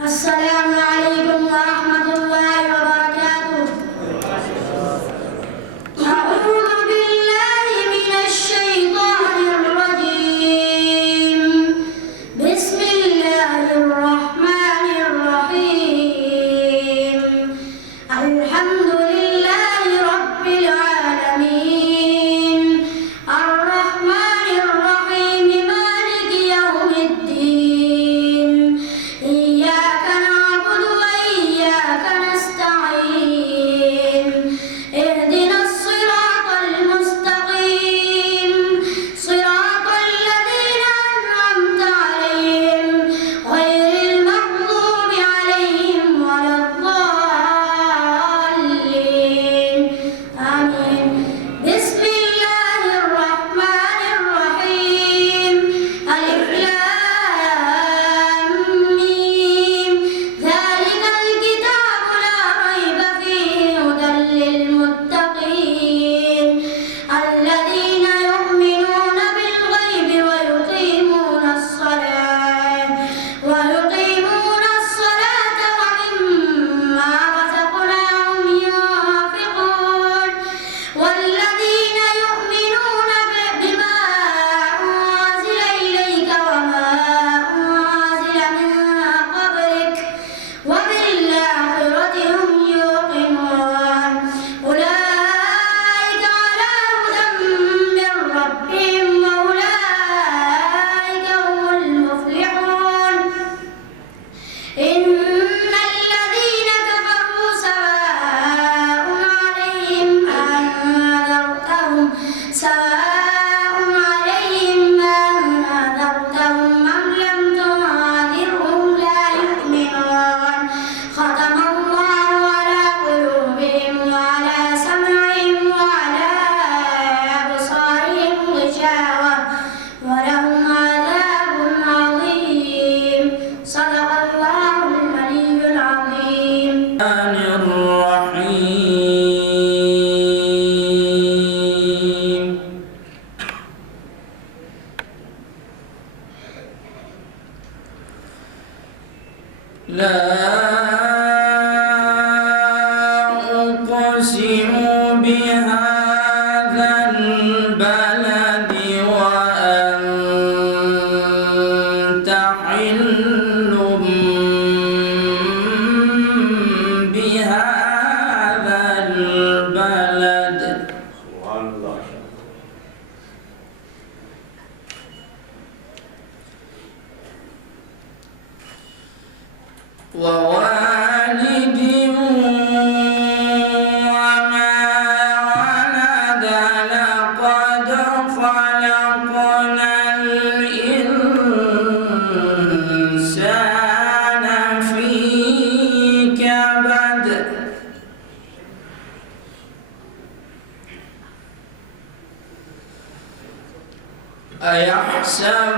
السلام عليكم ورحمة الله وبركاته. أعوذ بالله من الشيطان الرجيم. بسم الله الرحمن الرحيم. الحمد لله رب العالمين الرحمن الرحيم مالك يوم الدين إياك نعبد وإياك نستعين اهدنا الصراط المستقيم صراط الذين أنعمت عليهم غير المغضوب عليهم ولا الضالين آمين. بسم الله الرحمن الرحيم ألف لام ميم ذلك الكتاب لا ريب فيه هدى للمتقين الذين يؤمنون بالغيب ويقيمون الصلاة ومما رزقناهم ينفقون والذين يؤمنون بما أنزل إليك وما أنزل من قبلك وبالآخرة هم يوقنون أولئك على هدى من ربهم وأولئك هم المفلحون. إن الذين كفروا سواء عليهم أنذرتهم أم لم تنذرهم لا يؤمنون. ختم الله على قلوبهم وعلى سمعهم وعلى أبصارهم غشاوة ولهم عذاب عظيم. صدق الله العلي العظيم. الرحيم لا أقسم بهذا البلد وأنت حل بهذا البلد ووالد وما ولد لقد خلقنا الإنسان في كبد أيحسب